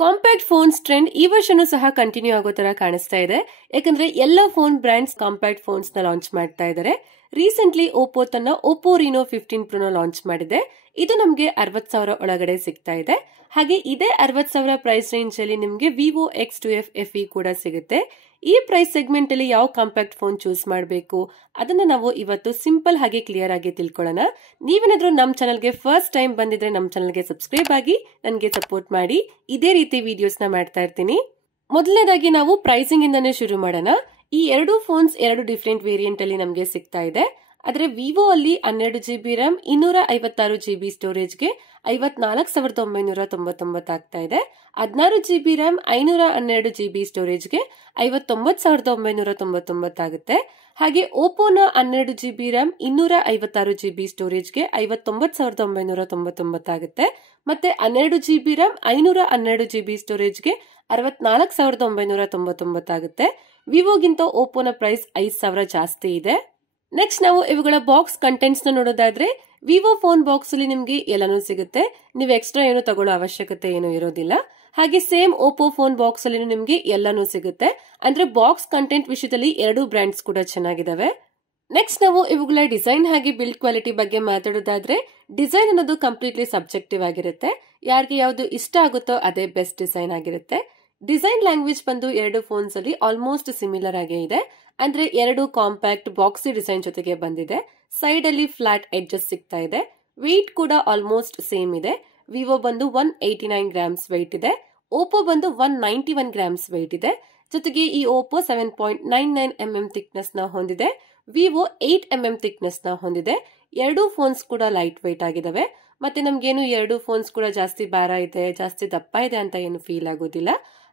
Compact phones trend ಈ ವರ್ಷನೂ ಸಹ ಕಂಟಿನ್ಯೂ ಆಗೋ ತರ ಕಾಣಿಸ್ತಾ ಇದೆ. ಯಾಕಂದ್ರೆ ಎಲ್ಲ ಫೋನ್ ಬ್ರಾಂಡ್ಸ್ ಕಾಂಪ್ಯಾಕ್ಟ್ ಫೋನ್ಸ್ ನ ಲಾಂಚ್ ಮಾಡ್ತಾ ಇದ್ದಾರೆ. ರೀಸೆಂಟ್ಲಿ ಓಪೋ ತನ್ನ ಓಪೋ ರೀನೋ 15 Pro ನ ಲಾಂಚ್ ಮಾಡಿದೆ. ಇದು ನಮಗೆ 60,000 ಒಳಗಡೆ ಸಿಗ್ತಾ ಇದೆ. ಹಾಗೆ ಇದೇ 60,000 ಪ್ರೈಸ್ ರೇಂಜ್ ಅಲ್ಲಿ ನಿಮಗೆ ವಿವೋ X2F FE ಕೂಡ ಸಿಗುತ್ತೆ. ಈ ಪ್ರೈಸ್ ಸೆಗ್ಮೆಂಟ್ ಅಲ್ಲಿ ಯಾವ ಕಾಂಪ್ಯಾಕ್ಟ್ ಫೋನ್ ಚೂಸ್ ಮಾಡಬೇಕು ಅದನ್ನ ನಾವು ಇವತ್ತು ಸಿಂಪಲ್ ಹಾಗೆ ಕ್ಲಿಯರ್ ಆಗಿ ತಿಳ್ಕೊಳ್ಳೋಣ. ನೀವೇನಾದ್ರೂ ನಮ್ಮ ಚಾನಲ್ಗೆ ಫಸ್ಟ್ ಟೈಮ್ ಬಂದಿದ್ರೆ ನಮ್ಮ ಚಾನಲ್ಗೆ ಸಬ್ಸ್ಕ್ರೈಬ್ ಆಗಿ ನನಗೆ ಸಪೋರ್ಟ್ ಮಾಡಿ. ಇದೇ ರೀತಿ ವಿಡಿಯೋಸ್ ನ ಮಾಡ್ತಾ ಇರ್ತೀನಿ. ಮೊದಲನೇದಾಗಿ ನಾವು ಪ್ರೈಸಿಂಗ್ ಇಂದಾನೆ ಶುರು ಮಾಡೋಣ. ಈ ಎರಡು ಫೋನ್ಸ್ ಎರಡು ಡಿಫರೆಂಟ್ ವೇರಿಯಂಟ್ ಅಲ್ಲಿ ನಮಗೆ ಸಿಗ್ತಾ ಇದೆ. ಆದ್ರೆ ವಿವೋ ಅಲ್ಲಿ 12 GB RAM 256 GB ಸ್ಟೋರೇಜ್ಗೆ 54,999 ಆಗ್ತಾ ಇದೆ. 16 GB RAM 512 GB ಸ್ಟೋರೇಜ್ಗೆ 59,999 ಆಗುತ್ತೆ. ಹಾಗೆ ಓಪೋನ 12 GB RAM 256 GB ಸ್ಟೋರೇಜ್ಗೆ 59,999 ಆಗುತ್ತೆ. ಮತ್ತೆ 12 GB RAM 512 GB ಸ್ಟೋರೇಜ್ಗೆ 64,999 ಆಗುತ್ತೆ. ವಿವೋಗಿಂತ ಓಪೋನ ಪ್ರೈಸ್ 5,000 ಜಾಸ್ತಿ ಇದೆ. ನೆಕ್ಸ್ಟ್ ನಾವು ಇವುಗಳ ಬಾಕ್ಸ್ ಕಂಟೆಂಟ್ಸ್ ನ ನೋಡೋದಾದ್ರೆ ವಿವೋ ಫೋನ್ ಬಾಕ್ಸ್ ಅಲ್ಲಿ ನಿಮ್ಗೆ ಎಲ್ಲಾನು ಸಿಗುತ್ತೆ. ನೀವು ಎಕ್ಸ್ಟ್ರಾ ಏನು ತಗೊಳ್ಳೋ ಅವಶ್ಯಕತೆ ಏನು ಇರೋದಿಲ್ಲ. ಹಾಗೆ ಸೇಮ್ ಓಪೋ ಫೋನ್ ಬಾಕ್ಸ್ ಅಲ್ಲಿ ನಿಮ್ಗೆ ಎಲ್ಲಾನು ಸಿಗುತ್ತೆ. ಅಂದ್ರೆ ಬಾಕ್ಸ್ ಕಂಟೆಂಟ್ ವಿಷಯದಲ್ಲಿ ಎರಡು ಬ್ರಾಂಡ್ಸ್ ಕೂಡ ಚೆನ್ನಾಗಿದಾವೆ. ನೆಕ್ಸ್ಟ್ ನಾವು ಇವುಗಳ ಡಿಸೈನ್ ಹಾಗೆ ಬಿಲ್ಡ್ ಕ್ವಾಲಿಟಿ ಬಗ್ಗೆ ಮಾತಾಡೋದಾದ್ರೆ ಡಿಸೈನ್ ಅನ್ನೋದು ಕಂಪ್ಲೀಟ್ಲಿ ಸಬ್ಜೆಕ್ಟಿವ್ ಆಗಿರುತ್ತೆ. ಯಾರಿಗೆ ಯಾವ್ದು ಇಷ್ಟ ಆಗುತ್ತೋ ಅದೇ ಬೆಸ್ಟ್ ಡಿಸೈನ್ ಆಗಿರುತ್ತೆ. ಡಿಸೈನ್ ಲ್ಯಾಂಗ್ವೇಜ್ ಬಂದು ಎರಡು ಫೋನ್ಸ್ ಅಲ್ಲಿ ಆಲ್ಮೋಸ್ಟ್ ಸಿಮಿಲರ್ ಆಗೇ ಇದೆ. ಅಂದ್ರೆ ಎರಡು ಕಾಂಪ್ಯಾಕ್ಟ್ ಬಾಕ್ಸಿ ಡಿಸೈನ್ ಜೊತೆಗೆ ಬಂದಿದೆ. ಸೈಡ್ ಅಲ್ಲಿ ಫ್ಲಾಟ್ ಎಡ್ಜಸ್ ಸಿಗ್ತಾ ಇದೆ. ವೆಯ್ಟ್ ಕೂಡ ಆಲ್ಮೋಸ್ಟ್ ಸೇಮ್ ಇದೆ. ವಿವೋ ಬಂದು 189 ಗ್ರಾಮ್ಸ್ ವೆಯ್ಟ್ ಇದೆ. ಓಪೋ ಬಂದು 191 ಗ್ರಾಮ್ಸ್ ವೆಯ್ಟ್ ಇದೆ. ಜೊತೆಗೆ ಈ ಓಪೋ 7.99 mm ಥಿಕ್ನೆಸ್ ನ ಹೊಂದಿದೆ. ವಿವೋ 8 mm ಥಿಕ್ನೆಸ್ ನ ಹೊಂದಿದೆ. ಎರಡು ಫೋನ್ಸ್ ಕೂಡ ಲೈಟ್ ವೆಯ್ಟ್ ಆಗಿದಾವೆ. ಮತ್ತೆ ನಮ್ಗೇನು ಎರಡು ಫೋನ್ಸ್ ಕೂಡ ಜಾಸ್ತಿ ಭಾರ ಇದೆ, ಜಾಸ್ತಿ ದಪ್ಪ ಇದೆ ಅಂತ ಏನು ಫೀಲ್ ಆಗೋದಿಲ್ಲ.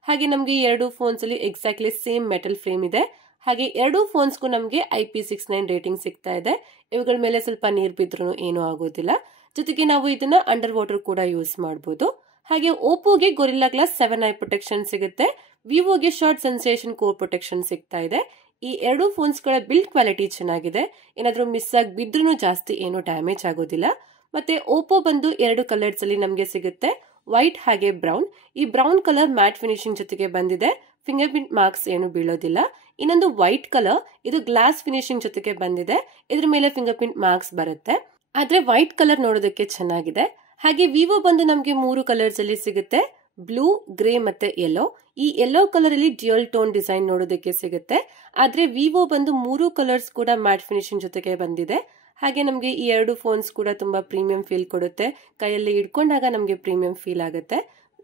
ಹಾಗೆ ನಮ್ಗೆ ಈ ಎರಡು ಫೋನ್ಸ್ ಅಲ್ಲಿ ಎಕ್ಸಾಕ್ಟ್ಲಿ ಸೇಮ್ ಮೆಟಲ್ ಫ್ರೇಮ್ ಇದೆ. ಹಾಗೆ ಎರಡು ಫೋನ್ಸ್ಗೂ ನಮಗೆ IP69 ರೇಟಿಂಗ್ ಸಿಗ್ತಾ ಇದೆ. ಇವುಗಳ ಮೇಲೆ ಸ್ವಲ್ಪ ನೀರ್ ಬಿದ್ರೂ ಏನೂ ಆಗೋದಿಲ್ಲ. ಜೊತೆಗೆ ನಾವು ಇದನ್ನ ಅಂಡರ್ ವಾಟರ್ ಕೂಡ ಯೂಸ್ ಮಾಡಬಹುದು. ಹಾಗೆ ಓಪೋಗೆ ಗೊರಿಲ್ಲಾ ಗ್ಲಾಸ್ 7 ಐ ಪ್ರೊಟೆಕ್ಷನ್ ಸಿಗುತ್ತೆ. ವಿವೋಗೆ ಶಾರ್ಟ್ ಸೆನ್ಸೇಷನ್ ಕೋರ್ ಪ್ರೊಟೆಕ್ಷನ್ ಸಿಗ್ತಾ ಇದೆ. ಈ ಎರಡು ಫೋನ್ಸ್ ಗಳ ಬಿಲ್ಡ್ ಕ್ವಾಲಿಟಿ ಚೆನ್ನಾಗಿದೆ. ಏನಾದ್ರೂ ಮಿಸ್ ಆಗಿ ಬಿದ್ರೂ ಜಾಸ್ತಿ ಏನು ಡ್ಯಾಮೇಜ್ ಆಗೋದಿಲ್ಲ. ಮತ್ತೆ ಓಪೋ ಬಂದು ಎರಡು ಕಲರ್ಸ್ ಅಲ್ಲಿ ನಮಗೆ ಸಿಗುತ್ತೆ, ವೈಟ್ ಹಾಗೆ ಬ್ರೌನ್. ಈ ಬ್ರೌನ್ ಕಲರ್ ಮ್ಯಾಟ್ ಫಿನಿಶಿಂಗ್ ಜೊತೆಗೆ ಬಂದಿದೆ. ಫಿಂಗರ್ ಪ್ರಿಂಟ್ ಮಾರ್ಕ್ಸ್ ಏನು ಬೀಳೋದಿಲ್ಲ. ಇನ್ನೊಂದು ವೈಟ್ ಕಲರ್, ಇದು ಗ್ಲಾಸ್ ಫಿನಿಶಿಂಗ್ ಜೊತೆಗೆ ಬಂದಿದೆ. ಇದ್ರ ಮೇಲೆ ಫಿಂಗರ್ ಪ್ರಿಂಟ್ ಮಾರ್ಕ್ಸ್ ಬರುತ್ತೆ. ಆದ್ರೆ ವೈಟ್ ಕಲರ್ ನೋಡೋದಕ್ಕೆ ಚೆನ್ನಾಗಿದೆ. ಹಾಗೆ ವಿವೋ ಬಂದು ನಮಗೆ 3 ಕಲರ್ಸ್ ಅಲ್ಲಿ ಸಿಗುತ್ತೆ, ಬ್ಲೂ, ಗ್ರೇ ಮತ್ತೆ ಯೆಲ್ಲೋ. ಈ ಯೆಲ್ಲೋ ಕಲರ್ ಅಲ್ಲಿ ಡ್ಯೂಯಲ್ ಟೋನ್ ಡಿಸೈನ್ ನೋಡೋದಕ್ಕೆ ಸಿಗುತ್ತೆ. ಆದ್ರೆ ವಿವೋ ಬಂದು 3 ಕಲರ್ಸ್ ಕೂಡ ಮ್ಯಾಟ್ ಫಿನಿಶಿಂಗ್ ಜೊತೆಗೆ ಬಂದಿದೆ. ಹಾಗೆ ನಮಗೆ ಈ ಎರಡು ಫೋನ್ಸ್ ಕೂಡ ತುಂಬಾ ಪ್ರೀಮಿಯಂ ಫೀಲ್ ಕೊಡುತ್ತೆ. ಕೈಯಲ್ಲಿ ಹಿಡ್ಕೊಂಡಾಗ ನಮಗೆ ಪ್ರೀಮಿಯಂ ಫೀಲ್ ಆಗುತ್ತೆ.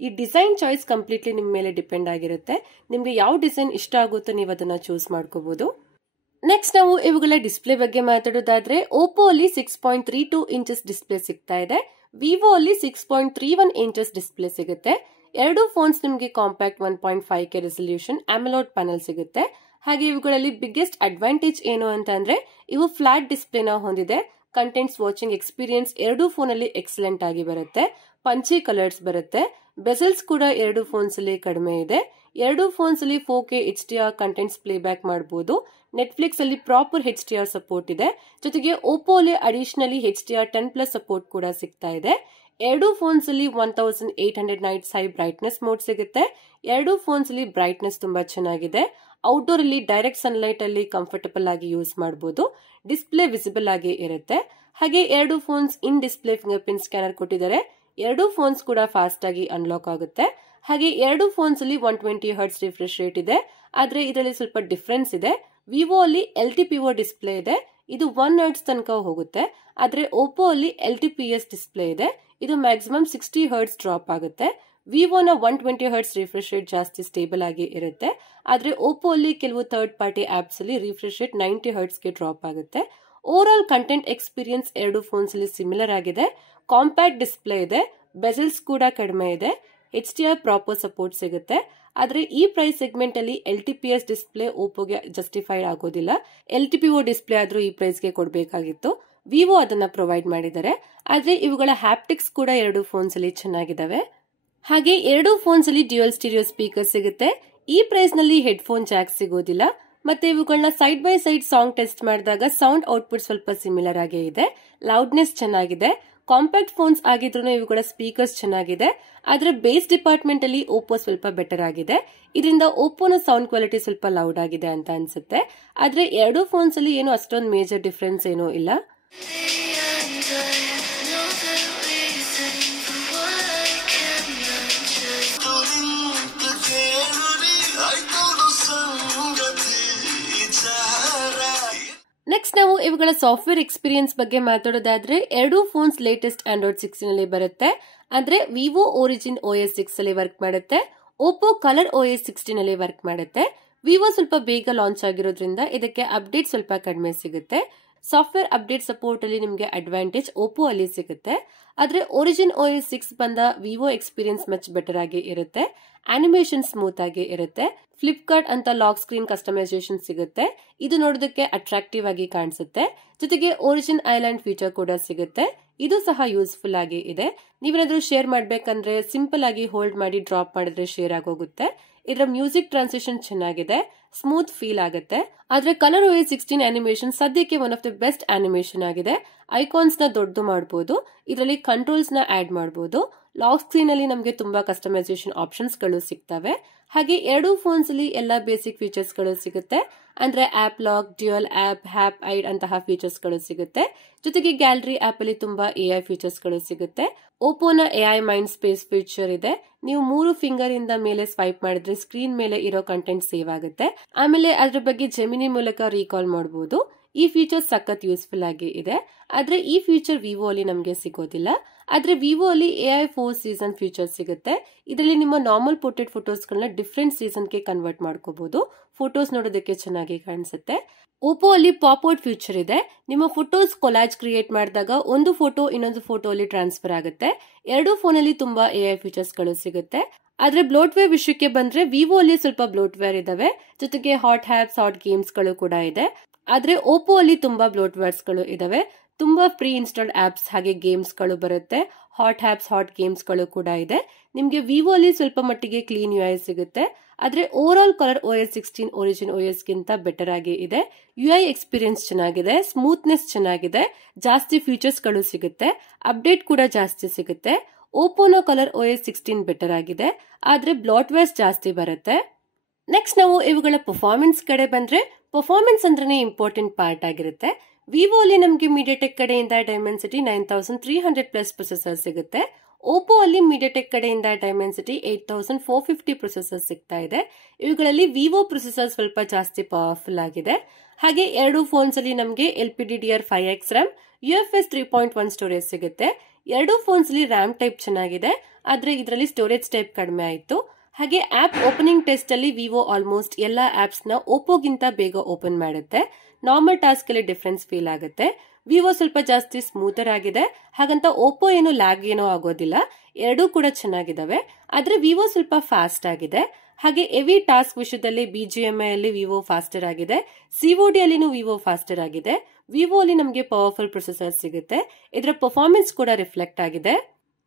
ಈ ಡಿಸೈನ್ ಚಾಯ್ಸ್ ಕಂಪ್ಲೀಟ್ಲಿ ನಿಮ್ಮ ಮೇಲೆ ಡಿಪೆಂಡ್ ಆಗಿರುತ್ತೆ. ನಿಮ್ಗೆ ಯಾವ ಡಿಸೈನ್ ಇಷ್ಟ ಆಗುತ್ತೋ ನೀವು ಅದನ್ನ ಚೂಸ್ ಮಾಡ್ಕೋಬಹುದು. ನೆಕ್ಸ್ಟ್ ನಾವು ಇವುಗಳ ಡಿಸ್ಪ್ಲೇ ಬಗ್ಗೆ ಮಾತಾಡೋದಾದ್ರೆ ಓಪೋ ಅಲ್ಲಿ 6.32 ಇಂಚಸ್ ಡಿಸ್ಪ್ಲೇ ಸಿಗ್ತಾ ಇದೆ. ವಿವೋ ಅಲ್ಲಿ 6.31 ಇಂಚಸ್ ಡಿಸ್ಪ್ಲೇ ಸಿಗುತ್ತೆ. ಎರಡು ಫೋನ್ಸ್ ನಿಮಗೆ compact 1.5K resolution AMOLED panel ಸಿಗುತ್ತೆ. ಹಾಗೆ ಇವುಗಳಲ್ಲಿ ಬಿಗ್ಗೆಸ್ಟ್ ಅಡ್ವಾಂಟೇಜ್ ಏನು ಅಂತ ಅಂದ್ರೆ ಇವು ಫ್ಲಾಟ್ ಡಿಸ್ಪ್ಲೇನ ಹೊಂದಿದೆ. ಕಂಟೆಂಟ್ಸ್ ವಾಚಿಂಗ್ ಎಕ್ಸ್ಪೀರಿಯನ್ಸ್ ಎರಡು ಫೋನ್ ಅಲ್ಲಿ ಎಕ್ಸಲೆಂಟ್ ಆಗಿ ಬರುತ್ತೆ. ಪಂಚಿ ಕಲರ್ಸ್ ಬರುತ್ತೆ. ಬೆಸಲ್ಸ್ ಕೂಡ ಎರಡು ಫೋನ್ಸ್ ಅಲ್ಲಿ ಕಡಿಮೆ ಇದೆ. ಎರಡು ಫೋನ್ಸ್ ಅಲ್ಲಿ 4K HDR contents play back ಮಾಡಬಹುದು. ನೆಟ್ಫ್ಲಿಕ್ಸ್ ಅಲ್ಲಿ ಪ್ರಾಪರ್ HDR ಸಪೋರ್ಟ್ ಇದೆ. ಜೊತೆಗೆ ಓಪೋ ಅಲ್ಲಿ ಅಡಿಷನಲಿ HDR 10+ ಸಪೋರ್ಟ್ ಕೂಡ ಸಿಗ್ತಾ ಇದೆ. ಎರಡು ಫೋನ್ಸ್ ಅಲ್ಲಿ 1800 ನೈಟ್ಸ್ ಹೈ ಬ್ರೈಟ್ನೆಸ್ ಮೋಡ್ ಸಿಗುತ್ತೆ. ಎರಡು ಫೋನ್ಸ್ ಅಲ್ಲಿ ಬ್ರೈಟ್ನೆಸ್ ತುಂಬಾ ಚೆನ್ನಾಗಿದೆ. ಔಟ್ಡೋರ್ ಅಲ್ಲಿ ಡೈರೆಕ್ಟ್ ಸನ್ಲೈಟ್ ಅಲ್ಲಿ ಕಂಫರ್ಟಬಲ್ ಆಗಿ ಯೂಸ್ ಮಾಡಬಹುದು. ಡಿಸ್ಪ್ಲೇ ವಿಸಿಬಲ್ ಆಗಿ ಇರುತ್ತೆ. ಹಾಗೆ ಎರಡು ಫೋನ್ಸ್ ಇನ್ ಡಿಸ್ಪ್ಲೇ ಫಿಂಗರ್ ಪ್ರಿಂಟ್ ಸ್ಕ್ಯಾನರ್ ಕೊಟ್ಟಿದ್ದಾರೆ. ಎರಡು ಫೋನ್ಸ್ ಕೂಡ ಫಾಸ್ಟ್ ಆಗಿ ಅನ್ಲಾಕ್ ಆಗುತ್ತೆ. ಹಾಗೆ ಎರಡು ಫೋನ್ಸ್ ಅಲ್ಲಿ 120 Hz ರಿಫ್ರೆಶ್ ರೇಟ್ ಇದೆ. ಆದ್ರೆ ಇದರಲ್ಲಿ ಸ್ವಲ್ಪ ಡಿಫರೆನ್ಸ್ ಇದೆ. ವಿವೋ ಅಲ್ಲಿ LTPO ಡಿಸ್ಪ್ಲೇ ಇದೆ. ಇದು 1 Hz ತನಕ ಹೋಗುತ್ತೆ. ಆದ್ರೆ ಓಪೋ ಅಲ್ಲಿ LTPS ಡಿಸ್ಪ್ಲೇ ಇದೆ. ಇದು ಮ್ಯಾಕ್ಸಿಮಮ್ 60 Hz ಡ್ರಾಪ್ ಆಗುತ್ತೆ. ವಿವೋನ 120 Hz ರಿಫ್ರೆಶ್ ರೇಟ್ ಜಾಸ್ತಿ ಸ್ಟೇಬಲ್ ಆಗಿ ಇರುತ್ತೆ. ಆದ್ರೆ ಓಪೋ ಅಲ್ಲಿ ಕೆಲವು ಥರ್ಡ್ ಪಾರ್ಟಿ ಆಪ್ಸ್ ಅಲ್ಲಿ ರಿಫ್ರೆಶ್ ರೇಟ್ 90 Hz ಗೆ ಡ್ರಾಪ್ ಆಗುತ್ತೆ. ಓವರ್ ಆಲ್ ಕಂಟೆಂಟ್ ಎಕ್ಸ್ಪೀರಿಯನ್ಸ್ ಎರಡು ಫೋನ್ಸ್ ಅಲ್ಲಿ ಸಿಮಿಲರ್ ಆಗಿದೆ. ಕಾಂಪ್ಯಾಕ್ಟ್ ಡಿಸ್ಪ್ಲೇ ಇದೆ. ಬೆಸಲ್ಸ್ ಕೂಡ ಕಡಿಮೆ ಇದೆ. HDR ಪ್ರಾಪರ್ ಸಪೋರ್ಟ್ ಸಿಗುತ್ತೆ. ಆದ್ರೆ ಈ ಪ್ರೈಸ್ ಸೆಗ್ಮೆಂಟ್ ಅಲ್ಲಿ LTPS ಡಿಸ್ಪ್ಲೇ ಓಪೋಗೆ ಜಸ್ಟಿಫೈ ಆಗೋದಿಲ್ಲ. LTPO ಡಿಸ್ಪ್ಲೇ ಆದ್ರೂ ಈ ಪ್ರೈಸ್ಗೆ ಕೊಡಬೇಕಾಗಿತ್ತು. ವಿವೋ ಅದನ್ನ ಪ್ರೊವೈಡ್ ಮಾಡಿದ್ದಾರೆ. ಆದ್ರೆ ಇವುಗಳ ಹ್ಯಾಪ್ಟಿಕ್ಸ್ ಕೂಡ ಎರಡು ಫೋನ್ಸ್ ಅಲ್ಲಿ ಚೆನ್ನಾಗಿದಾವೆ. ಹಾಗೆ ಎರಡು ಫೋನ್ಸ್ ಅಲ್ಲಿ ಡ್ಯೂಯಲ್ ಸ್ಟೀರಿಯೋ ಸ್ಪೀಕರ್ ಸಿಗುತ್ತೆ. ಈ ಪ್ರೈಸ್ ನಲ್ಲಿ ಹೆಡ್ಫೋನ್ ಜಾಕ್ ಸಿಗೋದಿಲ್ಲ. ಮತ್ತೆ ಇವುಗಳನ್ನ side by side song test ಮಾಡಿದಾಗ ಸೌಂಡ್ ಔಟ್ಪುಟ್ ಸ್ವಲ್ಪ ಸಿಮಿಲರ್ ಆಗೇ ಇದೆ. ಲೌಡ್ನೆಸ್ ಚೆನ್ನಾಗಿದೆ. ಕಾಂಪ್ಯಾಕ್ಟ್ ಫೋನ್ಸ್ ಆಗಿದ್ರು ಇವುಗಳ ಸ್ಪೀಕರ್ಸ್ ಚೆನ್ನಾಗಿದೆ. ಆದ್ರೆ ಬೇಸ್ ಡಿಪಾರ್ಟ್ಮೆಂಟ್ ಅಲ್ಲಿ ಓಪೋ ಸ್ವಲ್ಪ ಬೆಟರ್ ಆಗಿದೆ. ಇದರಿಂದ ಓಪೋನ ಸೌಂಡ್ ಕ್ವಾಲಿಟಿ ಸ್ವಲ್ಪ ಲೌಡ್ ಆಗಿದೆ ಅಂತ ಅನ್ಸುತ್ತೆ. ಆದ್ರೆ ಎರಡು ಫೋನ್ಸ್ ಅಲ್ಲಿ ಏನು ಅಷ್ಟೊಂದು ಮೇಜರ್ ಡಿಫರೆನ್ಸ್ ಏನೂ ಇಲ್ಲ. ನೆಕ್ಸ್ಟ್ ನಾವು ಇವುಗಳ ಸಾಫ್ಟ್ವೇರ್ ಎಕ್ಸ್ಪೀರಿಯನ್ಸ್ ಬಗ್ಗೆ ಮಾತಾಡೋದಾದ್ರೆ ಎರಡು ಫೋನ್ಸ್ ಲೇಟೆಸ್ಟ್ ಆಂಡ್ರಾಯ್ಡ್ 16 ನಲ್ಲಿ ಬರುತ್ತೆ. ಅಂದ್ರೆ ವಿವೋ ಒರಿಜಿನ್ OS 6 ಅಲ್ಲಿ ವರ್ಕ್ ಮಾಡುತ್ತೆ, ಓಪೋ ಕಲರ್ OS 16 ನಲ್ಲಿ ವರ್ಕ್ ಮಾಡುತ್ತೆ. ವಿವೋ ಸ್ವಲ್ಪ ಬೇಗ ಲಾಂಚ್ ಆಗಿರೋದ್ರಿಂದ ಇದಕ್ಕೆ ಅಪ್ಡೇಟ್ ಸ್ವಲ್ಪ ಕಡಿಮೆ ಸಿಗುತ್ತೆ. ಸಾಫ್ಟ್ವೇರ್ ಅಪ್ಡೇಟ್ ಸಪೋರ್ಟ್ ಅಲ್ಲಿ ನಿಮಗೆ ಅಡ್ವಾಂಟೇಜ್ ಓಪೋ ಅಲ್ಲಿ ಸಿಗುತ್ತೆ. ಆದ್ರೆ ಒರಿಜಿನ್ OS 6 ಬಂದ ವಿವೋ ಎಕ್ಸ್ಪೀರಿಯನ್ಸ್ ಮಚ್ ಬೆಟರ್ ಆಗಿ ಇರುತ್ತೆ. ಅನಿಮೇಷನ್ ಸ್ಮೂತ್ ಆಗಿ ಇರುತ್ತೆ. ಫ್ಲಿಪ್ಕಾರ್ಟ್ ಅಂತ ಲಾಕ್ ಸ್ಕ್ರೀನ್ ಕಸ್ಟಮೈಸೇಷನ್ ಸಿಗುತ್ತೆ. ಇದು ನೋಡೋದಕ್ಕೆ ಅಟ್ರಾಕ್ಟಿವ್ ಆಗಿ ಕಾಣಿಸುತ್ತೆ. ಜೊತೆಗೆ ಒರಿಜಿನ್ ಐಲ್ಯಾಂಡ್ ಫೀಚರ್ ಕೂಡ ಸಿಗುತ್ತೆ. ಇದು ಸಹ ಯೂಸ್ಫುಲ್ ಆಗಿ ಇದೆ. ನೀವೇನಾದ್ರೂ ಶೇರ್ ಮಾಡ್ಬೇಕಂದ್ರೆ ಸಿಂಪಲ್ ಆಗಿ ಹೋಲ್ಡ್ ಮಾಡಿ ಡ್ರಾಪ್ ಮಾಡಿದ್ರೆ ಶೇರ್ ಆಗೋಗುತ್ತೆ. ಇದರ ಮ್ಯೂಸಿಕ್ ಟ್ರಾನ್ಸಿಷನ್ ಚೆನ್ನಾಗಿದೆ, ಸ್ಮೂತ್ ಫೀಲ್ ಆಗುತ್ತೆ. ಆದ್ರೆ ಕಲರ್ OS 16 ಅನಿಮೇಷನ್ ಸದ್ಯಕ್ಕೆ one of the best animation ಆಗಿದೆ. ಐಕಾನ್ಸ್ ನ ದೊಡ್ಡದು ಮಾಡಬಹುದು, ಇದರಲ್ಲಿ ಕಂಟ್ರೋಲ್ಸ್ ನ ಆಡ್ ಮಾಡಬಹುದು. ಲಾಕ್ ಸ್ಕ್ರೀನ್ ಅಲ್ಲಿ ನಮಗೆ ತುಂಬಾ ಕಸ್ಟಮೈಸೇಷನ್ ಆಪ್ಷನ್ಸ್ ಗಳು ಸಿಗ್ತವೆ. ಹಾಗೆ ಎರಡು ಫೋನ್ಸ್ ಅಲ್ಲಿ ಎಲ್ಲಾ ಬೇಸಿಕ್ ಫೀಚರ್ಸ್ ಗಳು ಸಿಗುತ್ತೆ. ಅಂದ್ರೆ ಆಪ್ ಲಾಕ್, ಡ್ಯುಯಲ್ ಆಪ್ ಐಡ್ ಅಂತಹ ಫೀಚರ್ಸ್ ಗಳು ಸಿಗುತ್ತೆ. ಜೊತೆಗೆ ಗ್ಯಾಲರಿ ಆಪ್ ಅಲ್ಲಿ ತುಂಬಾ AI ಫೀಚರ್ಸ್ ಗಳು ಸಿಗುತ್ತೆ. ಓಪೋನ AI ಮೈಂಡ್ ಸ್ಪೇಸ್ ಫೀಚರ್ ಇದೆ. ನೀವು 3 ಫಿಂಗರ್ ಇಂದ ಮೇಲೆ ಸ್ವೈಪ್ ಮಾಡಿದ್ರೆ ಸ್ಕ್ರೀನ್ ಮೇಲೆ ಇರೋ ಕಂಟೆಂಟ್ ಸೇವ್ ಆಗುತ್ತೆ. ಆಮೇಲೆ ಅದ್ರ ಬಗ್ಗೆ ಜೆಮಿನಿ ಮೂಲಕ ರೀಕಾಲ್ ಮಾಡಬಹುದು. ಈ ಫೀಚರ್ ಸಖತ್ ಯೂಸ್ಫುಲ್ ಆಗಿ ಇದೆ. ಆದ್ರೆ ಈ ಫೀಚರ್ ವಿವೋ ಅಲ್ಲಿ ನಮಗೆ ಸಿಗೋದಿಲ್ಲ. ಆದ್ರೆ ವಿವೋ ಅಲ್ಲಿ AI 4 ಸೀಸನ್ ಫೀಚರ್ ಸಿಗುತ್ತೆ. ಇದರಲ್ಲಿ ನಿಮ್ಮ ನಾರ್ಮಲ್ ಪೋರ್ಟ್ರೇಟ್ ಫೋಟೋಸ್ ಗಳನ್ನ ಡಿಫ್ರೆಂಟ್ ಸೀಸನ್ ಗೆ ಕನ್ವರ್ಟ್ ಮಾಡ್ಕೋಬಹುದು. ಫೋಟೋಸ್ ನೋಡೋದಕ್ಕೆ ಚೆನ್ನಾಗಿ ಕಾಣಿಸುತ್ತೆ. ಓಪೋ ಅಲ್ಲಿ ಪಾಪ್ ಔಟ್ ಫೀಚರ್ ಇದೆ. ನಿಮ್ಮ ಫೋಟೋಸ್ ಕೊಲಾಜ್ ಕ್ರಿಯೇಟ್ ಮಾಡಿದಾಗ ಒಂದು ಫೋಟೋ ಇನ್ನೊಂದು ಫೋಟೋ ಅಲ್ಲಿ ಟ್ರಾನ್ಸ್ಫರ್ ಆಗುತ್ತೆ. ಎರಡು ಫೋನ್ ಅಲ್ಲಿ ತುಂಬಾ AI ಫೀಚರ್ಸ್ ಗಳು ಸಿಗುತ್ತೆ. ಆದ್ರೆ ಬ್ಲೋಟ್ವೇರ್ ವಿಷಯಕ್ಕೆ ಬಂದ್ರೆ ವಿವೋ ಅಲ್ಲಿ ಸ್ವಲ್ಪ ಬ್ಲೋಟ್ವೇರ್ ಇದಾವೆ. ಜೊತೆಗೆ ಹಾಟ್ ಆಪ್ಸ್, ಹಾಟ್ ಗೇಮ್ಸ್ ಗಳು ಕೂಡ ಇದೆ. ಆದ್ರೆ ಓಪೋ ಅಲ್ಲಿ ತುಂಬಾ ಬ್ಲೋಟ್ವೇರ್ಸ್ ಗಳು ಇದಾವೆ. ತುಂಬಾ ಪ್ರೀ ಇನ್ಸ್ಟಾಲ್ಡ್ ಆಪ್ಸ್ ಹಾಗೆ ಗೇಮ್ಸ್ ಗಳು ಬರುತ್ತೆ. ಹಾಟ್ ಆಪ್ಸ್, ಹಾಟ್ ಗೇಮ್ಸ್ ಗಳು ಕೂಡ ಇದೆ. ನಿಮ್ಗೆ ವಿವೋ ಅಲ್ಲಿ ಸ್ವಲ್ಪ ಮಟ್ಟಿಗೆ ಕ್ಲೀನ್ UI ಸಿಗುತ್ತೆ. ಆದ್ರೆ over all colour OS 16 origin OS ಗಿಂತ ಬೆಟರ್ ಆಗಿ ಇದೆ. UI ಎಕ್ಸ್ಪೀರಿಯನ್ಸ್ ಚೆನ್ನಾಗಿದೆ, ಸ್ಮೂತ್ನೆಸ್ ಚೆನ್ನಾಗಿದೆ, ಜಾಸ್ತಿ ಫೀಚರ್ಸ್ ಗಳು ಸಿಗುತ್ತೆ, ಅಪ್ಡೇಟ್ ಕೂಡ ಜಾಸ್ತಿ ಸಿಗುತ್ತೆ. ಓಪೋನ ಕಲರ್ OS 16 ಬೆಟರ್ ಆಗಿದೆ, ಆದ್ರೆ ಬ್ಲಾಟ್ವೇರ್ಸ್ ಜಾಸ್ತಿ ಬರುತ್ತೆ. ನೆಕ್ಸ್ಟ್ ನಾವು ಇವುಗಳ ಪರ್ಫಾರ್ಮೆನ್ಸ್ ಕಡೆ ಬಂದ್ರೆ, ಪರ್ಫಾರ್ಮೆನ್ಸ್ ಅಂದ್ರೆ ಇಂಪಾರ್ಟೆಂಟ್ ಪಾರ್ಟ್ ಆಗಿರುತ್ತೆ. ವಿವೋ ಅಲ್ಲಿ ನಮಗೆ ಮೀಡಿಯಾಟೆಕ್ ಕಡೆಯಿಂದ ಡೈಮೆನ್ಸಿಟಿ 9300 ಪ್ಲಸ್ ಪ್ರೊಸೆಸರ್ ಸಿಗುತ್ತೆ. ಓಪೋ ಅಲ್ಲಿ ಮೀಡಿಯಾಟೆಕ್ ಕಡೆಯಿಂದ ಡೈಮೆನ್ಸಿಟಿ 8450 ಪ್ರೊಸೆಸರ್ ಸಿಗ್ತಾ ಇದೆ. ಇವುಗಳಲ್ಲಿ ವಿವೋ ಪ್ರೊಸೆಸರ್ ಸ್ವಲ್ಪ ಜಾಸ್ತಿ ಪವರ್ಫುಲ್ ಆಗಿದೆ. ಹಾಗೆ ಎರಡು ಫೋನ್ಸ್ ಅಲ್ಲಿ ನಮಗೆ LPDDR5X RAM, UFS 3.1 ಸ್ಟೋರೇಜ್ ಸಿಗುತ್ತೆ. ಎರಡು ಫೋನ್ಸ್ ಅಲ್ಲಿ ರ್ಯಾಮ್ ಟೈಪ್ ಚೆನ್ನಾಗಿದೆ, ಆದ್ರೆ ಇದರಲ್ಲಿ ಸ್ಟೋರೇಜ್ ಟೈಪ್ ಕಡಿಮೆ ಆಯಿತು. ಹಾಗೆ ಆಪ್ ಓಪನಿಂಗ್ ಟೆಸ್ಟ್ ಅಲ್ಲಿ ವಿವೋ ಆಲ್ಮೋಸ್ಟ್ ಎಲ್ಲಾ ಆಪ್ಸ್ ನ ಓಪೋಗಿಂತ ಬೇಗ ಓಪನ್ ಮಾಡುತ್ತೆ. ನಾರ್ಮಲ್ ಟಾಸ್ಕ್ ಅಲ್ಲಿ ಡಿಫರೆನ್ಸ್ ಫೀಲ್ ಆಗುತ್ತೆ. ವಿವೋ ಸ್ವಲ್ಪ ಜಾಸ್ತಿ ಸ್ಮೂತರ್ ಆಗಿದೆ, ಹಾಗಂತ ಓಪೋ ಏನು ಲ್ಯಾಗ್ ಏನೋ ಆಗೋದಿಲ್ಲ. ಎರಡೂ ಕೂಡ ಚೆನ್ನಾಗಿದಾವೆ. ಆದ್ರೆ ವಿವೋ ಸ್ವಲ್ಪ ಫಾಸ್ಟ್ ಆಗಿದೆ. ಹಾಗೆ ಹೆವಿ ಟಾಸ್ಕ್ ವಿಷಯದಲ್ಲಿ BGMI ಅಲ್ಲಿ ವಿವೋ ಫಾಸ್ಟರ್ ಆಗಿದೆ. COD ಅಲ್ಲಿನೂ ವಿವೋ ಫಾಸ್ಟರ್ ಆಗಿದೆ. ವಿವೋ ಅಲ್ಲಿ ನಮಗೆ ಪವರ್ಫುಲ್ ಪ್ರೊಸೆಸರ್ ಸಿಗುತ್ತೆ. ಇದರ ಪರ್ಫಾರ್ಮೆನ್ಸ್ ಕೂಡ ರಿಫ್ಲೆಕ್ಟ್ ಆಗಿದೆ.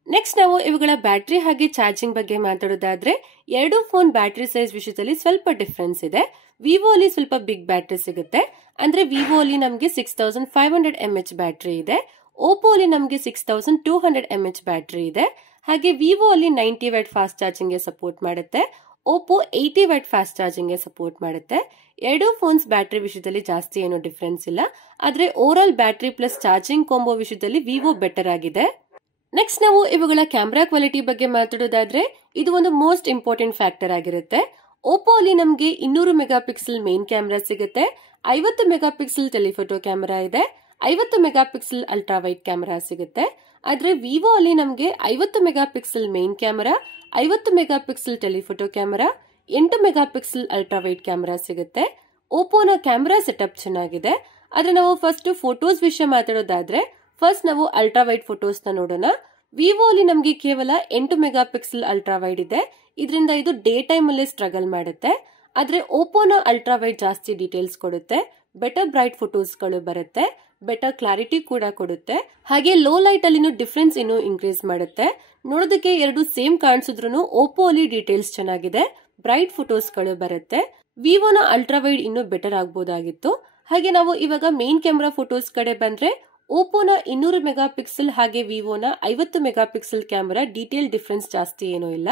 ನೆಕ್ಸ್ಟ್ ನಾವು ಇವುಗಳ ಬ್ಯಾಟರಿ ಹಾಗೆ ಚಾರ್ಜಿಂಗ್ ಬಗ್ಗೆ ಮಾತಾಡೋದಾದ್ರೆ, ಎರಡು ಫೋನ್ ಬ್ಯಾಟರಿ ಸೈಜ್ ವಿಷಯದಲ್ಲಿ ಸ್ವಲ್ಪ ಡಿಫರೆನ್ಸ್ ಇದೆ. ವಿವೋ ಅಲ್ಲಿ ಸ್ವಲ್ಪ ಬಿಗ್ ಬ್ಯಾಟರಿ ಸಿಗುತ್ತೆ. ಅಂದ್ರೆ ವಿವೋ ಅಲ್ಲಿ ನಮಗೆ 6500 mAh ಬ್ಯಾಟರಿ ಇದೆ. ಓಪೋ ಅಲ್ಲಿ ನಮಗೆ 6200 mAh ಬ್ಯಾಟರಿ ಇದೆ. ಹಾಗೆ ವಿವೋ ಅಲ್ಲಿ 90 ವ್ಯಾಟ್ ಫಾಸ್ಟ್ ಚಾರ್ಜಿಂಗ್ ಗೆ ಸಪೋರ್ಟ್ ಮಾಡುತ್ತೆ. ಓಪೋ 80 ವ್ಯಾಟ್ ಫಾಸ್ಟ್ ಚಾರ್ಜಿಂಗ್ ಗೆ ಸಪೋರ್ಟ್ ಮಾಡುತ್ತೆ. ಎರಡು ಫೋನ್ಸ್ ಬ್ಯಾಟರಿ ವಿಷಯದಲ್ಲಿ ಜಾಸ್ತಿ ಏನೋ ಡಿಫರೆನ್ಸ್ ಇಲ್ಲ. ಆದ್ರೆ over all battery plus charging combo ವಿಷಯದಲ್ಲಿ ವಿವೋ ಬೆಟರ್ ಆಗಿದೆ. ನೆಕ್ಸ್ಟ್ ನಾವು ಇವುಗಳ ಕ್ಯಾಮೆರಾ ಕ್ವಾಲಿಟಿ ಬಗ್ಗೆ ಮಾತಾಡೋದಾದ್ರೆ, ಇದು ಒಂದು ಮೋಸ್ಟ್ ಇಂಪಾರ್ಟೆಂಟ್ ಫ್ಯಾಕ್ಟರ್ ಆಗಿರುತ್ತೆ. ಓಪೋ ಅಲ್ಲಿ ನಮಗೆ 200 ಮೆಗಾ ಪಿಕ್ಸೆಲ್ ಮೇನ್ ಕ್ಯಾಮೆರಾ ಸಿಗುತ್ತೆ. 50 ಮೆಗಾ ಪಿಕ್ಸೆಲ್ ಟೆಲಿಫೋಟೋ ಕ್ಯಾಮೆರಾ ಇದೆ. 50 mega pixel ultra wide camera ಸಿಗುತ್ತೆ. ಆದ್ರೆ ವಿವೋ ಅಲ್ಲಿ ನಮಗೆ 50 mega pixel main camera, 50 mega pixel telephoto camera, 8 mega pixel ultra wide camera ಸಿಗುತ್ತೆ. ಓಪೋನ ಕ್ಯಾಮೆರಾ ಸೆಟಪ್ ಚೆನ್ನಾಗಿದೆ. ಆದ್ರೆ ನಾವು ಫಸ್ಟ್ ಫೋಟೋಸ್ ವಿಷಯ ಮಾತಾಡೋದಾದ್ರೆ, ಫಸ್ಟ್ ನಾವು ಅಲ್ಟ್ರಾ ವೈಡ್ ಫೋಟೋಸ್ ನ ನೋಡೋಣ. ವಿವೋ ಅಲ್ಲಿ ನಮಗೆ ಕೇವಲ 8 ಮೆಗಾ ಪಿಕ್ಸೆಲ್ ಅಲ್ಟ್ರಾ ವೈಡ್ ಇದೆ. ಇದರಿಂದ ಇದು ಡೇ ಟೈಮ್ ಅಲ್ಲಿ ಸ್ಟ್ರಗಲ್ ಮಾಡುತ್ತೆ. ಆದ್ರೆ ಓಪೋನ ಅಲ್ಟ್ರಾ ವೈಡ್ ಜಾಸ್ತಿ ಡೀಟೇಲ್ಸ್ ಕೊಡುತ್ತೆ, ಬೆಟರ್ ಬ್ರೈಟ್ ಫೋಟೋಸ್ ಗಳು ಬರುತ್ತೆ, ಬೆಟರ್ ಕ್ಲಾರಿಟಿ ಕೂಡ ಕೊಡುತ್ತೆ. ಹಾಗೆ ಲೋ ಲೈಟ್ ಅಲ್ಲಿ ಡಿಫರೆನ್ಸ್ ಇನ್ನೂ ಇನ್ಕ್ರೀಸ್ ಮಾಡುತ್ತೆ. ನೋಡೋದಕ್ಕೆ ಎರಡು ಸೇಮ್ ಕಾಣಿಸಿದ್ರು ಓಪೋ ಅಲ್ಲಿ ಡೀಟೇಲ್ಸ್ ಚೆನ್ನಾಗಿದೆ, ಬ್ರೈಟ್ ಫೋಟೋಸ್ ಗಳು ಬರುತ್ತೆ. ವಿವೋನ ಅಲ್ಟ್ರಾ ವೈಡ್ ಇನ್ನೂ ಬೆಟರ್ ಆಗಬಹುದಾಗಿತ್ತು. ಹಾಗೆ ನಾವು ಇವಾಗ ಮೇನ್ ಕ್ಯಾಮೆರಾ ಫೋಟೋಸ್ ಕಡೆ ಬಂದ್ರೆ, ಓಪೋನ 200 ಮೆಗಾ ಪಿಕ್ಸೆಲ್ ಹಾಗೆ ವಿವೋನ 50 mega pixel camera detail difference ಜಾಸ್ತಿ ಏನೂ ಇಲ್ಲ.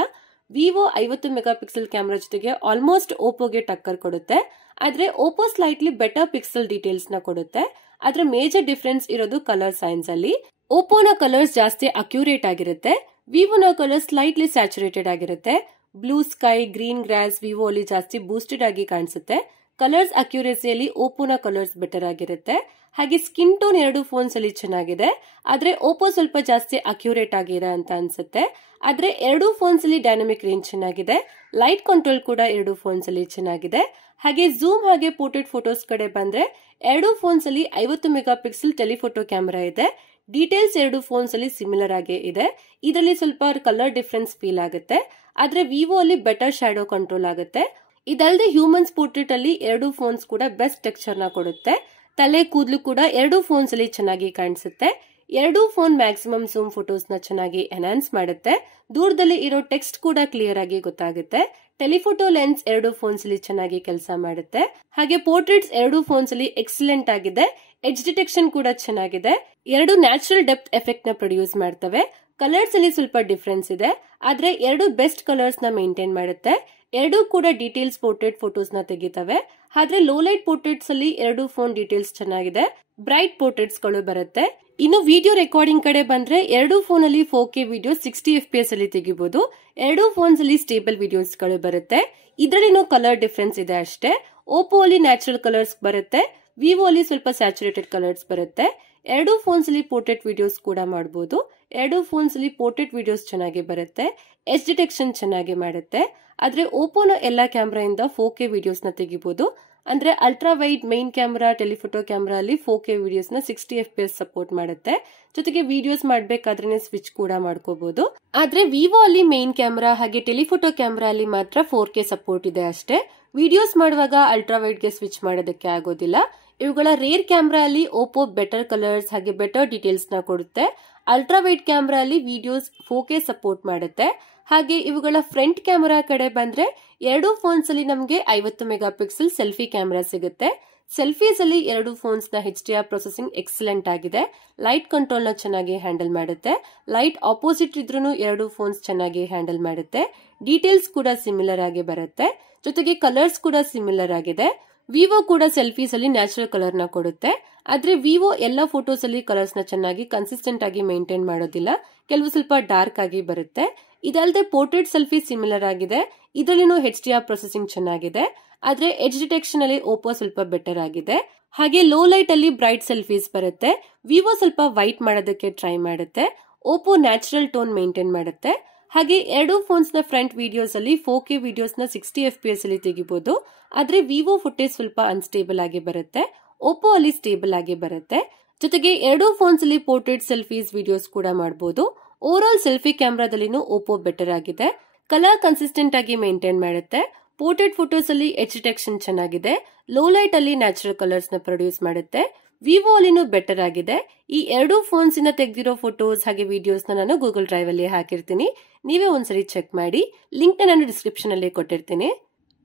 ವಿವೋ 50 ಮೆಗಾ ಪಿಕ್ಸೆಲ್ ಕ್ಯಾಮೆರಾ ಜೊತೆಗೆ ಆಲ್ಮೋಸ್ಟ್ ಓಪೋಗೆ ಟಕ್ಕರ್ ಕೊಡುತ್ತೆ. ಆದ್ರೆ Oppo slightly better pixel details ನ ಕೊಡುತ್ತೆ. ಆದ್ರೆ ಮೇಜರ್ ಡಿಫರೆನ್ಸ್ ಇರೋದು ಕಲರ್ ಸೈನ್ಸ್ ಅಲ್ಲಿ. ಓಪೋನ ಕಲರ್ಸ್ ಜಾಸ್ತಿ ಅಕ್ಯುರೇಟ್ ಆಗಿರುತ್ತೆ, ವಿವೋನ ಕಲರ್ ಸ್ಲೈಟ್ಲಿ ಸ್ಯಾಚುರೇಟೆಡ್ ಆಗಿರುತ್ತೆ. Blue sky, green grass Vivo ಅಲ್ಲಿ ಜಾಸ್ತಿ ಬೂಸ್ಟೆಡ್ ಆಗಿ ಕಾಣಿಸುತ್ತೆ. ಕಲರ್ಸ್ ಅಕ್ಯುರೇಸಿಯಲ್ಲಿ ಓಪೋನ ಕಲರ್ಸ್ ಬೆಟರ್ ಆಗಿರುತ್ತೆ. ಹಾಗೆ ಸ್ಕಿನ್ ಟೋನ್ ಎರಡು ಫೋನ್ಸ್ ಅಲ್ಲಿ ಚೆನ್ನಾಗಿದೆ, ಆದ್ರೆ ಓಪೋ ಸ್ವಲ್ಪ ಜಾಸ್ತಿ ಅಕ್ಯುರೇಟ್ ಆಗಿದೆ ಅಂತ ಅನ್ಸುತ್ತೆ. ಆದ್ರೆ ಎರಡು ಫೋನ್ಸ್ ಅಲ್ಲಿ ಡೈನಾಮಿಕ್ ರೇಂಜ್ ಚೆನ್ನಾಗಿದೆ, ಲೈಟ್ ಕಂಟ್ರೋಲ್ ಕೂಡ ಎರಡು ಫೋನ್ಸ್ ಅಲ್ಲಿ ಚೆನ್ನಾಗಿದೆ. ಹಾಗೆ ಝೂಮ್ ಹಾಗೆ ಪೋರ್ಟ್ರೇಟ್ ಫೋಟೋಸ್ ಕಡೆ ಬಂದ್ರೆ ಎರಡು ಫೋನ್ಸ್ ಅಲ್ಲಿ 50 ಮೆಗಾ ಪಿಕ್ಸೆಲ್ ಟೆಲಿಫೋಟೋ ಕ್ಯಾಮೆರಾ ಇದೆ. ಡೀಟೇಲ್ಸ್ ಎರಡು ಫೋನ್ಸ್ ಅಲ್ಲಿ ಸಿಮಿಲರ್ ಆಗೇ ಇದೆ. ಇದರಲ್ಲಿ ಸ್ವಲ್ಪ ಕಲರ್ ಡಿಫರೆನ್ಸ್ ಫೀಲ್ ಆಗುತ್ತೆ, ಆದ್ರೆ ವಿವೋ ಅಲ್ಲಿ ಬೆಟರ್ ಶ್ಯಾಡೋ ಕಂಟ್ರೋಲ್ ಆಗುತ್ತೆ. ಇದಲ್ಲದೆ ಹ್ಯೂಮನ್ಸ್ ಪೋರ್ಟ್ರೇಟ್ ಅಲ್ಲಿ ಎರಡು ಫೋನ್ಸ್ ಕೂಡ ಬೆಸ್ಟ್ ಟೆಕ್ಸ್ಚರ್ ನ ಕೊಡುತ್ತೆ. ತಲೆ ಕೂದಲು ಕೂಡ ಎರಡು ಫೋನ್ಸ್ ಅಲ್ಲಿ ಚೆನ್ನಾಗಿ ಕಾಣಿಸುತ್ತೆ. ಎರಡು ಫೋನ್ ಮ್ಯಾಕ್ಸಿಮಮ್ ಝೂಮ್ ಫೋಟೋಸ್ ನ ಚೆನ್ನಾಗಿ ಎನ್ಹಾನ್ಸ್ ಮಾಡುತ್ತೆ. ದೂರದಲ್ಲಿ ಇರೋ ಟೆಕ್ಸ್ಟ್ ಕೂಡ ಕ್ಲಿಯರ್ ಆಗಿ ಗೊತ್ತಾಗುತ್ತೆ. ಟೆಲಿಫೋಟೋ ಲೆನ್ಸ್ ಎರಡು ಫೋನ್ಸ್ ಅಲ್ಲಿ ಚೆನ್ನಾಗಿ ಕೆಲಸ ಮಾಡುತ್ತೆ. ಹಾಗೆ ಪೋರ್ಟ್ರೇಟ್ಸ್ ಎರಡು ಫೋನ್ಸ್ ಅಲ್ಲಿ ಎಕ್ಸಲೆಂಟ್ ಆಗಿದೆ. ಎಡ್ಜ್ ಡಿಟೆಕ್ಷನ್ ಕೂಡ ಚೆನ್ನಾಗಿದೆ. ಎರಡು ನ್ಯಾಚುರಲ್ ಡೆಪ್ತ್ ಎಫೆಕ್ಟ್ ನ ಪ್ರೊಡ್ಯೂಸ್ ಮಾಡ್ತವೆ. ಕಲರ್ಸ್ ಅಲ್ಲಿ ಸ್ವಲ್ಪ ಡಿಫರೆನ್ಸ್ ಇದೆ, ಆದ್ರೆ ಎರಡು ಬೆಸ್ಟ್ ಕಲರ್ಸ್ ನ ಮೇಂಟೈನ್ ಮಾಡುತ್ತೆ. ಎರಡು ಕೂಡ ಡೀಟೇಲ್ಸ್ ಪೋರ್ಟ್ರೇಟ್ ಫೋಟೋಸ್ ನ ತೆಗಿತವೆ. ಆದ್ರೆ ಲೋ ಲೈಟ್ ಪೋರ್ಟ್ರೇಟ್ಸ್ ಅಲ್ಲಿ ಎರಡು ಫೋನ್ ಡೀಟೇಲ್ಸ್ ಚೆನ್ನಾಗಿದೆ, ಬ್ರೈಟ್ ಪೋರ್ಟ್ರೇಟ್ಸ್ ಗಳು ಬರುತ್ತೆ. ಇನ್ನು ವಿಡಿಯೋ ರೆಕಾರ್ಡಿಂಗ್ ಕಡೆ ಬಂದ್ರೆ ಎರಡು ಫೋನ್ ಅಲ್ಲಿ 4K ವಿಡಿಯೋ 60 FPS ಅಲ್ಲಿ ತೆಗಿಬಹುದು. ಎರಡು ಫೋನ್ಸ್ ಅಲ್ಲಿ ಸ್ಟೇಬಲ್ ವಿಡಿಯೋಸ್ ಗಳು ಬರುತ್ತೆ. ಇದರಲ್ಲಿನೂ ಕಲರ್ ಡಿಫರೆನ್ಸ್ ಇದೆ ಅಷ್ಟೇ. ಓಪೋ ಅಲ್ಲಿ ನ್ಯಾಚುರಲ್ ಕಲರ್ಸ್ ಬರುತ್ತೆ, ವಿವೋ ಅಲ್ಲಿ ಸ್ವಲ್ಪ ಸ್ಯಾಚುರೇಟೆಡ್ ಕಲರ್ಸ್ ಬರುತ್ತೆ. ಎರಡು ಫೋನ್ಸ್ ಅಲ್ಲಿ ಪೋರ್ಟ್ರೇಟ್ ವಿಡಿಯೋಸ್ ಕೂಡ ಮಾಡಬಹುದು. ಎರಡು ಫೋನ್ಸ್ ಅಲ್ಲಿ ಪೋರ್ಟ್ರೇಟ್ ವಿಡಿಯೋಸ್ ಚೆನ್ನಾಗಿ ಬರುತ್ತೆ, ಎಡ್ಜ್ ಡಿಟೆಕ್ಷನ್ ಚೆನ್ನಾಗಿ ಮಾಡುತ್ತೆ. ಆದ್ರೆ ಓಪೋನ ಎಲ್ಲಾ ಕ್ಯಾಮೆರಾಯಿಂದ 4K ವಿಡಿಯೋಸ್ ನ ತೆಗಿಬಹುದು. ಅಂದ್ರೆ ultra wide main camera, telephoto camera ಅಲ್ಲಿ 4K ವಿಡಿಯೋಸ್ ನ 60 FPS ಸಪೋರ್ಟ್ ಮಾಡುತ್ತೆ. ಜೊತೆಗೆ ವಿಡಿಯೋಸ್ ಮಾಡಬೇಕಾದ್ರೆ ಸ್ವಿಚ್ ಕೂಡ ಮಾಡ್ಕೋಬಹುದು. ಆದ್ರೆ ವಿವೋ ಅಲ್ಲಿ ಮೈನ್ ಕ್ಯಾಮೆರಾ ಹಾಗೆ ಟೆಲಿಫೋಟೋ ಕ್ಯಾಮೆರಾ ಅಲ್ಲಿ ಮಾತ್ರ 4K ಸಪೋರ್ಟ್ ಇದೆ ಅಷ್ಟೇ. ವಿಡಿಯೋಸ್ ಮಾಡುವಾಗ ಅಲ್ಟ್ರಾ ವೈಡ್ ಗೆ ಸ್ವಿಚ್ ಮಾಡೋದಕ್ಕೆ ಆಗೋದಿಲ್ಲ. ಇವುಗಳ ರೇರ್ ಕ್ಯಾಮೆರಾ ಅಲ್ಲಿ ಓಪೋ ಬೆಟರ್ ಕಲರ್ಸ್ ಹಾಗೆ ಬೆಟರ್ ಡೀಟೇಲ್ಸ್ ನ ಕೊಡುತ್ತೆ. ಅಲ್ಟ್ರಾ ವೈಡ್ ಕ್ಯಾಮೆರಾ ಅಲ್ಲಿ ವಿಡಿಯೋಸ್ 4K ಸಪೋರ್ಟ್ ಮಾಡುತ್ತೆ. ಹಾಗೆ ಇವುಗಳ ಫ್ರಂಟ್ ಕ್ಯಾಮೆರಾ ಕಡೆ ಬಂದ್ರೆ ಎರಡು ಫೋನ್ಸ್ ಅಲ್ಲಿ ನಮಗೆ 50 ಮೆಗಾ ಪಿಕ್ಸೆಲ್ ಸೆಲ್ಫಿ ಕ್ಯಾಮೆರಾ ಸಿಗುತ್ತೆ. ಸೆಲ್ಫೀಸ್ ಅಲ್ಲಿ ಎರಡು ಫೋನ್ಸ್ ನ HDR ಪ್ರೊಸೆಸಿಂಗ್ ಎಕ್ಸಲೆಂಟ್ ಆಗಿದೆ. ಲೈಟ್ ಕಂಟ್ರೋಲ್ ನ ಚೆನ್ನಾಗಿ ಹ್ಯಾಂಡಲ್ ಮಾಡುತ್ತೆ. ಲೈಟ್ ಆಪೋಸಿಟ್ ಇದ್ರೂ ಎರಡು ಫೋನ್ಸ್ ಚೆನ್ನಾಗಿ ಹ್ಯಾಂಡಲ್ ಮಾಡುತ್ತೆ. ಡೀಟೇಲ್ಸ್ ಕೂಡ ಸಿಮಿಲರ್ ಆಗಿ ಬರುತ್ತೆ. ಜೊತೆಗೆ ಕಲರ್ಸ್ ಕೂಡ ಸಿಮಿಲರ್ ಆಗಿದೆ. ವಿವೋ ಕೂಡ ಸೆಲ್ಫೀಸ್ ಅಲ್ಲಿ ನ್ಯಾಚುರಲ್ ಕಲರ್ ನ ಕೊಡುತ್ತೆ. ಆದ್ರೆ ವಿವೋ ಎಲ್ಲಾ ಫೋಟೋಸ್ ಅಲ್ಲಿ ಕಲರ್ಸ್ ನ ಚೆನ್ನಾಗಿ ಕನ್ಸಿಸ್ಟೆಂಟ್ ಆಗಿ ಮೇಂಟೈನ್ ಮಾಡೋದಿಲ್ಲ, ಕೆಲವು ಸ್ವಲ್ಪ ಡಾರ್ಕ್ ಆಗಿ ಬರುತ್ತೆ. ಇದಲ್ಲದೆ ಪೋರ್ಟ್ರೇಟ್ ಸೆಲ್ಫಿ ಸಿಮಿಲರ್ ಆಗಿದೆ. ಇದರಲ್ಲಿನೂ HDR ಪ್ರೊಸೆಸಿಂಗ್ ಚೆನ್ನಾಗಿದೆ, ಆದ್ರೆ ಎಡ್ಜ್ ಡಿಟೆಕ್ಷನ್ ಅಲ್ಲಿ ಓಪೋ ಸ್ವಲ್ಪ ಬೆಟರ್ ಆಗಿದೆ. ಹಾಗೆ ಲೋ ಲೈಟ್ ಅಲ್ಲಿ ಬ್ರೈಟ್ ಸೆಲ್ಫೀಸ್ ಬರುತ್ತೆ. ವಿವೋ ಸ್ವಲ್ಪ ವೈಟ್ ಮಾಡೋದಕ್ಕೆ ಟ್ರೈ ಮಾಡುತ್ತೆ. ಓಪೋ ನ್ಯಾಚುರಲ್ ಟೋನ್ ಮೇಂಟೈನ್ ಮಾಡುತ್ತೆ. ಹಾಗೆ ಎರಡು ಫೋನ್ಸ್ ನ ಫ್ರಂಟ್ ವಿಡಿಯೋಸ್ ಅಲ್ಲಿ 4K ವಿಡಿಯೋಸ್ ನ 60 FPS ಅಲ್ಲಿ ತೆಗಿಬಹುದು. ಆದ್ರೆ ವಿವೋ ಫುಟೇಜ್ ಸ್ವಲ್ಪ ಅನ್ಸ್ಟೇಬಲ್ ಆಗಿ ಬರುತ್ತೆ, ಓಪೋ ಅಲ್ಲಿ ಸ್ಟೇಬಲ್ ಆಗಿ ಬರುತ್ತೆ. ಜೊತೆಗೆ ಎರಡು ಫೋನ್ಸ್ ಅಲ್ಲಿ ಪೋರ್ಟ್ರೇಟ್ ಸೆಲ್ಫೀಸ್ ವಿಡಿಯೋಸ್ ಕೂಡ ಮಾಡಬಹುದು. ಓವರ್ ಆಲ್ ಸೆಲ್ಫಿ ಕ್ಯಾಮೆರಾದಲ್ಲಿನೂ ಓಪೋ ಬೆಟರ್ ಆಗಿದೆ. ಕಲರ್ ಕನ್ಸಿಸ್ಟೆಂಟ್ ಆಗಿ ಮೇಂಟೈನ್ ಮಾಡುತ್ತೆ. ಪೋರ್ಟ್ರೇಟ್ ಫೋಟೋಸ್ ಅಲ್ಲಿ ಎಡ್ಜ್ ಡಿಟೆಕ್ಷನ್ ಚೆನ್ನಾಗಿದೆ. ಲೋ ಲೈಟ್ ಅಲ್ಲಿ ನ್ಯಾಚುರಲ್ ಕಲರ್ಸ್ ನ ಪ್ರೊಡ್ಯೂಸ್ ಮಾಡುತ್ತೆ. ವಿವೋ ಅಲ್ಲಿನೂ ಬೆಟರ್ ಆಗಿದೆ. ಈ ಎರಡು ಫೋನ್ಸ್ ಇಂದ ತೆಗೆದಿರೋ ಫೋಟೋಸ್ ಹಾಗೆ ವಿಡಿಯೋಸ್ ನಾನು ಗೂಗಲ್ ಡ್ರೈವ್ ಅಲ್ಲಿ ಹಾಕಿರ್ತೀನಿ, ನೀವೇ ಒಂದ್ಸರಿ ಚೆಕ್ ಮಾಡಿ. ಲಿಂಕ್ ನಾನು ಡಿಸ್ಕ್ರಿಪ್ಷನ್ ಅಲ್ಲಿ ಕೊಟ್ಟಿರ್ತೀನಿ.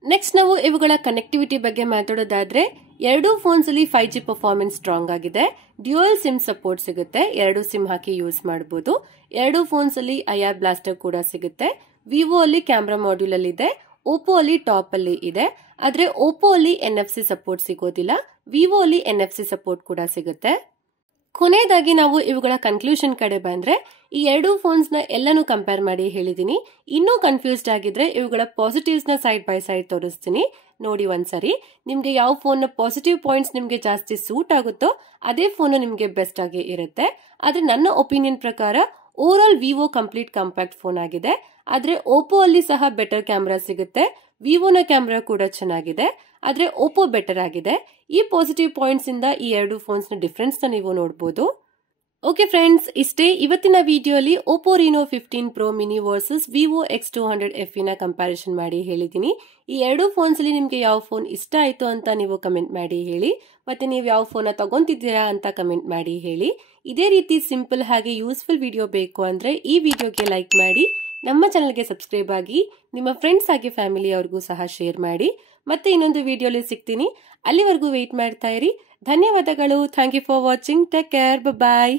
ನೆಕ್ಸ್ಟ್ ನಾವು ಇವುಗಳ ಕನೆಕ್ಟಿವಿಟಿ ಬಗ್ಗೆ ಮಾತಾಡೋದಾದ್ರೆ ಎರಡು ಫೋನ್ಸ್ ಅಲ್ಲಿ 5G ಪರ್ಫಾರ್ಮೆನ್ಸ್ ಸ್ಟ್ರಾಂಗ್ ಆಗಿದೆ. ಡ್ಯೂಯಲ್ ಸಿಮ್ ಸಪೋರ್ಟ್ ಸಿಗುತ್ತೆ, ಎರಡು ಸಿಮ್ ಹಾಕಿ ಯೂಸ್ ಮಾಡಬಹುದು. ಎರಡು ಫೋನ್ಸ್ ಅಲ್ಲಿ IR ಬ್ಲಾಸ್ಟರ್ ಕೂಡ ಸಿಗುತ್ತೆ. ವಿವೋ ಅಲ್ಲಿ ಕ್ಯಾಮೆರಾ ಮಾಡ್ಯೂಲ್ ಅಲ್ಲಿ ಇದೆ, ಓಪೋ ಅಲ್ಲಿ ಟಾಪ್ ಅಲ್ಲಿ ಇದೆ. ಆದ್ರೆ ಓಪೋ ಅಲ್ಲಿ NFC ಸಪೋರ್ಟ್ ಸಿಗೋದಿಲ್ಲ, ವಿವೋ ಅಲ್ಲಿ NFC ಸಪೋರ್ಟ್ ಕೂಡ ಸಿಗುತ್ತೆ. ಕೊನೆಯದಾಗಿ ನಾವು ಇವುಗಳ ಕನ್ಕ್ಲೂಷನ್ ಕಡೆ ಬಂದ್ರೆ ಈ ಎರಡು ಫೋನ್ಸ್ ನ ಎಲ್ಲಾನು ಕಂಪೇರ್ ಮಾಡಿ ಹೇಳಿದೀನಿ. ಇನ್ನೂ ಕನ್ಫ್ಯೂಸ್ಡ್ ಆಗಿದ್ರೆ ಇವುಗಳ ಪಾಸಿಟಿವ್ಸ್ ನ ಸೈಡ್ ಬೈ ಸೈಡ್ ತೋರಿಸ್ತೀನಿ, ನೋಡಿ ಒಂದ್ಸರಿ. ನಿಮ್ಗೆ ಯಾವ ಫೋನ್ ನ ಪಾಸಿಟಿವ್ ಪಾಯಿಂಟ್ಸ್ ನಿಮ್ಗೆ ಜಾಸ್ತಿ ಸೂಟ್ ಆಗುತ್ತೋ ಅದೇ ಫೋನ್ ನಿಮ್ಗೆ ಬೆಸ್ಟ್ ಆಗಿ ಇರುತ್ತೆ. ಆದ್ರೆ ನನ್ನ ಒಪಿನಿಯನ್ ಪ್ರಕಾರ over all Vivo complete compact phone ಆಗಿದೆ. ಆದ್ರೆ ಓಪೋ ಅಲ್ಲಿ ಸಹ ಬೆಟರ್ ಕ್ಯಾಮೆರಾ ಸಿಗುತ್ತೆ, ವಿವೋನ ಕ್ಯಾಮೆರಾ ಕೂಡ ಚೆನ್ನಾಗಿದೆ, ಆದ್ರೆ ಓಪೋ ಬೆಟರ್ ಆಗಿದೆ. ಈ ಪಾಸಿಟಿವ್ ಪಾಯಿಂಟ್ಸ್ ಇಂದ ಈ ಎರಡು ಫೋನ್ಸ್ ನ ಡಿಫರೆನ್ಸ್ ನ ನೀವು ನೋಡಬಹುದು. ಓಕೆ ಫ್ರೆಂಡ್ಸ್, ಇಷ್ಟೇ ಇವತ್ತಿನ ವಿಡಿಯೋಲಿ Oppo Reno 15 Pro mini versus Vivo X200 FE ನ ಕಂಪ್ಯಾರಿಸನ್ ಮಾಡಿ ಹೇಳಿದೀನಿ. ಈ ಎರಡು ಫೋನ್ಸ್ ಅಲ್ಲಿ ನಿಮ್ಗೆ ಯಾವ ಫೋನ್ ಇಷ್ಟ ಆಯ್ತು ಅಂತ ನೀವು ಕಮೆಂಟ್ ಮಾಡಿ ಹೇಳಿ. ಮತ್ತೆ ನೀವು ಯಾವ ಫೋನ್ ತಗೊಂತಿದ್ದೀರಾ ಅಂತ ಕಮೆಂಟ್ ಮಾಡಿ ಹೇಳಿ. ಇದೇ ರೀತಿ ಸಿಂಪಲ್ ಹಾಗೆ ಯೂಸ್ಫುಲ್ ವಿಡಿಯೋ ಬೇಕು ಅಂದ್ರೆ ಈ ವಿಡಿಯೋಗೆ ಲೈಕ್ ಮಾಡಿ, ನಮ್ಮ ಚಾನಲ್ಗೆ ಸಬ್ಸ್ಕ್ರೈಬ್ ಆಗಿ ನಿಮ್ಮ ಫ್ರೆಂಡ್ಸ್ ಆಗಿ ಫ್ಯಾಮಿಲಿ ಅವ್ರಿಗೂ ಸಹ ಶೇರ್ ಮಾಡಿ. ಮತ್ತೆ ಇನ್ನೊಂದು ವಿಡಿಯೋಲಿ ಸಿಗ್ತೀನಿ. ಅಲ್ಲಿವರೆಗೂ ವೇಟ್ ಮಾಡ್ತಾ ಇರಿ. ಧನ್ಯವಾದಗಳು. Thank you for watching. Take care. Bye.